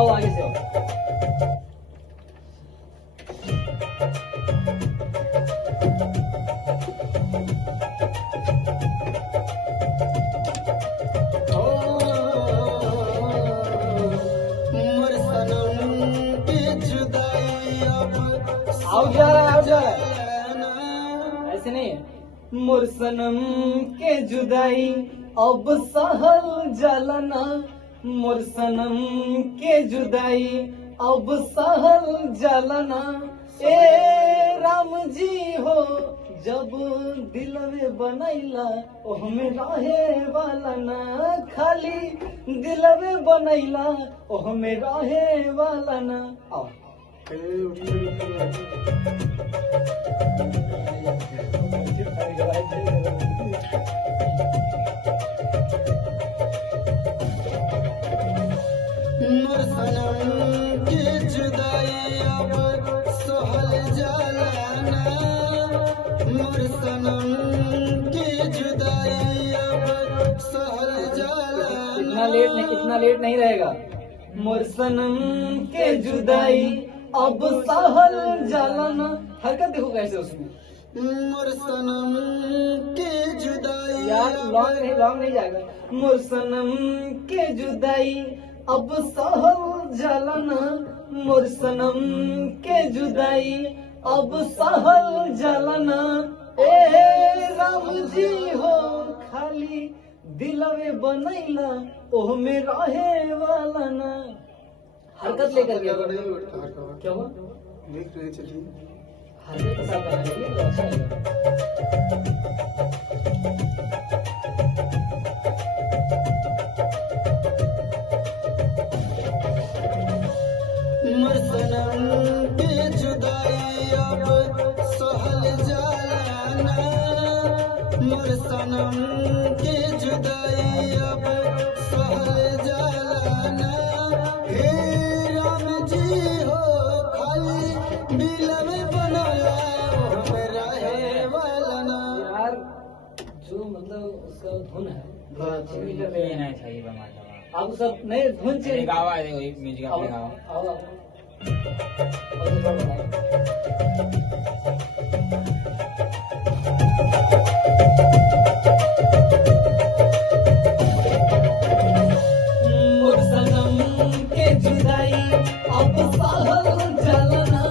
आओ आगे से आओ। आउट जा रहा है, आउट जा रहा है, ऐसे नहीं है। मोर सनम के जुदाई अब सहल जलना, मोर सनम के जुदाई अब सहल जलना। ए राम जी हो जब दिल में बनैला ओह में रहे वाला ना, खाली दिल में बनैला ओह में रहे वाला ना। आओ मोर सनम की जुदाई अब सहल जलना, मोर सनम की जुदाई अब सहल जलना। इतना लेट नहीं रहेगा। मोर सनम के जुदाई अब सहल जलना। हरकत देखो कैसे उसमें। मोर सनम की जुदाई यार लॉन्ग नहीं जाएगा। मोर सनम के जुदाई अब सहल जलना, मोर सनम के जुदाई अब सहल जलना। ए राम जी हो खाली दिल में बनैला ओह में रहे वाला ना। हरकत लेकर गया क्या हुआ? देख रहे चलिए हरकत के साथ बनाएंगे तो अच्छा लगेगा। मोर सनम की जुदाई अब सहल जलना, मोर सनम की जुदाई अब सहल जलना। हे राम जी हो खाली दिल में बनला ओह में रहे वाला ना। यार जो मतलब उसका धुन है लेना चाहिए हमारा। अब सब नए धुन से गावा है वही म्यूजिक आओ अपने गावा। आओ आओ। और एक बार बनाओ। मोर सनम के जुदाई अब सहल जलना,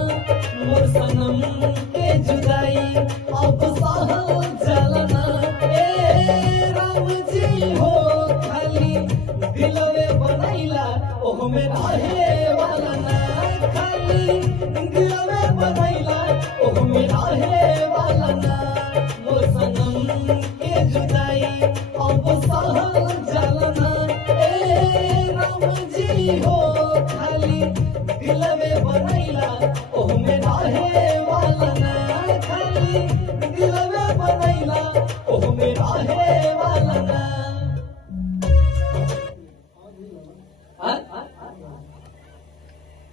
मोर सनम के जुदाई अब सहल जलना। ए राम जी हो खाली दिल में बनैला ओह में रहे वाला ना, खाली दिल में बनैला ओह में रहे वाला ना। मोर सनम के जुदाई अब सहल जलना। ए राम जी हो खाली दिल में बनैला ओह में रहे वाला ना, खाली दिल में बनैला ओह में रहे वाला ना। हाँ?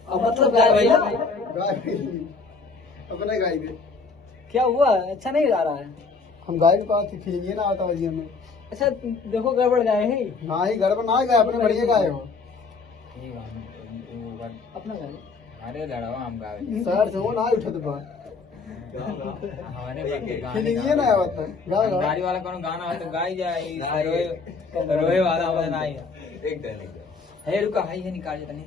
अब मतलब गाय भैया अपने गाय के क्या हुआ? अच्छा नहीं गा रहा है। हम गाय के पास फीलिंग ये ना आता जी हमें। अच्छा देखो गड़बड़ गाय है। ना ही गड़बड़ ना गाय अपने बढ़िया गाय हो। ठीक है अपना गाय अरे लड़वा हम गावे शहर से वो ना उठत बा हमारे फीलिंग ये ना आवत है गाय गाय। गाड़ी वाला कोनो गाना है तो गाई जाए रोए वाला वाला नहीं है। एक टर्न है रुका है निकाल देता नहीं